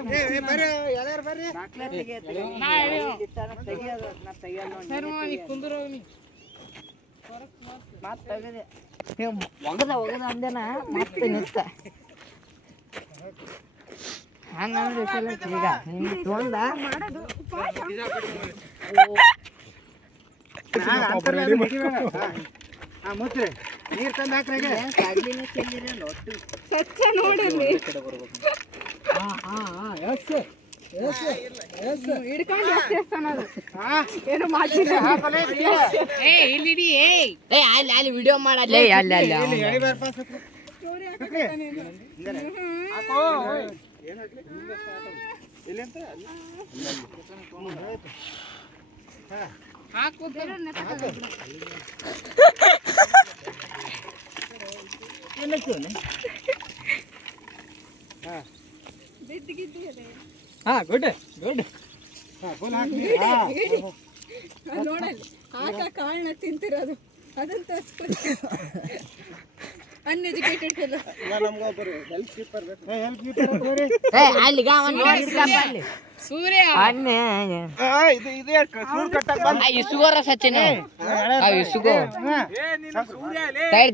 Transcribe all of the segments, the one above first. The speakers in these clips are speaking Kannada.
ಬರ್ರಿ ಎಲ್ಲಾರು ಬರ್ರಿ ಒಗದ ಅಂದೇನ ಮತ್ತೆ ನಿಂತ ಹಂಗಂದ್ರೆ ಈಗ ನಿಮ್ಗೆ ತೊಂದ ಮುಚ್ಚ್ರಿ ನೀರ್ ತಂದು ಹಾಕ್ರಿ ಸಚ್ಚ ನೋಡಲ್ಲಿ ಹಿಡ್ಕೊಂಡು ಏನು ಮಾಡ್ತಿಲ್ಲ ಅಲ್ಲಿ ವಿಡಿಯೋ ಮಾಡಲ್ಲ ಅಲ್ಲಿ ನೋಡಲ್ಲಿ ಆಕ ಕಾಳನ್ನ ತಿಂತಿರೋದು ಅದಂತ ಅನ್ಎಜುಕೇಟೆಡ್ ಫೆಲೋ ಸೂರ್ಯ ಇಸುಗೋರ ಸಚಿನ್ ಇಸುಗೋ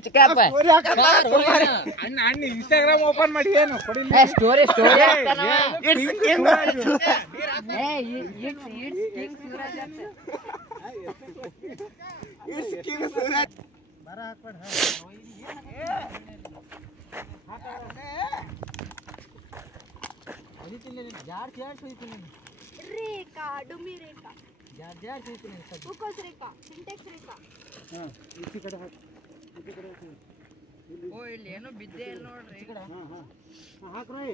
ಚಿಕ್ಕಪ್ಪ ಇನ್ಸ್ಟಾಗ್ರಾಮ್ ಓಪನ್ ಮಾಡಿ ಏನು ಸ್ಟೋರಿ ಸ್ಟೋರಿ ರೇಖಾ ಡುಮ್ಮಿ ರೇಖಾ ಫೋಕಸ್ ರೇಖಾ ಸಿಂಟೆಕ್ಸ್ ರೇಖಾ ಇಲ್ಲಿ ಏನೋ ಬಿದ್ದೆ ಇಲ್ಲ ನೋಡ್ರಿ ಹಾಕ್ರಿ